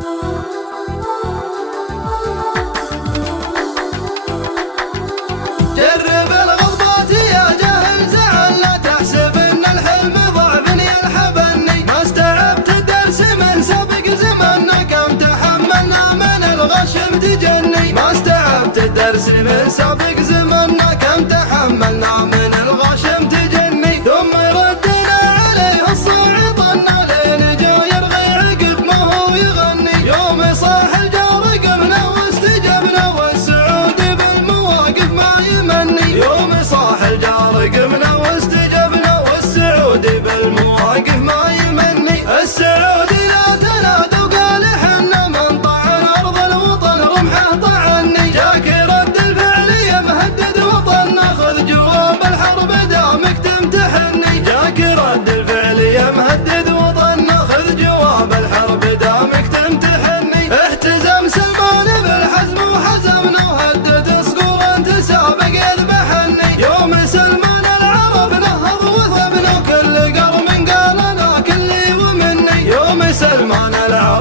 جرب الغضبات يا جاهل زعل، لا تحسب ان الحلم ضعف يلحبني. ما استوعبت الدرس من سابق زماننا، كم تحملنا من الغشم تجني. ما استوعبت الدرس من سابق زماننا، كم تحملنا من الغشم تجني. ثم ردنا عليه الصاعقنا لين جا يرغي عقب ما هو يغني. يوم صاح الجار قمنا واستجبنا، والسعود بالمواقف ما يمني. يوم صاح الجار قمنا واستجبنا، والسعود بالمواقف ما يمني. السعود لا تنادى وقال حنا من طعن ارض الوطن رمحه طعني. جاك رد الفعل يا مهدد وطننا، خذ جواب الحرب دامك تمتحني. جاك رد الفعل يا مهدد وطننا، خذ جواب الحرب دامك تمتحني. اهتزم سلمان بالحزم وحزمنا، وهدد صقور تسابق يذبحني. يوم سلمان العرب نهض وثبنا، وكل قرم قال انا كلي ومني. يوم سلمان العرب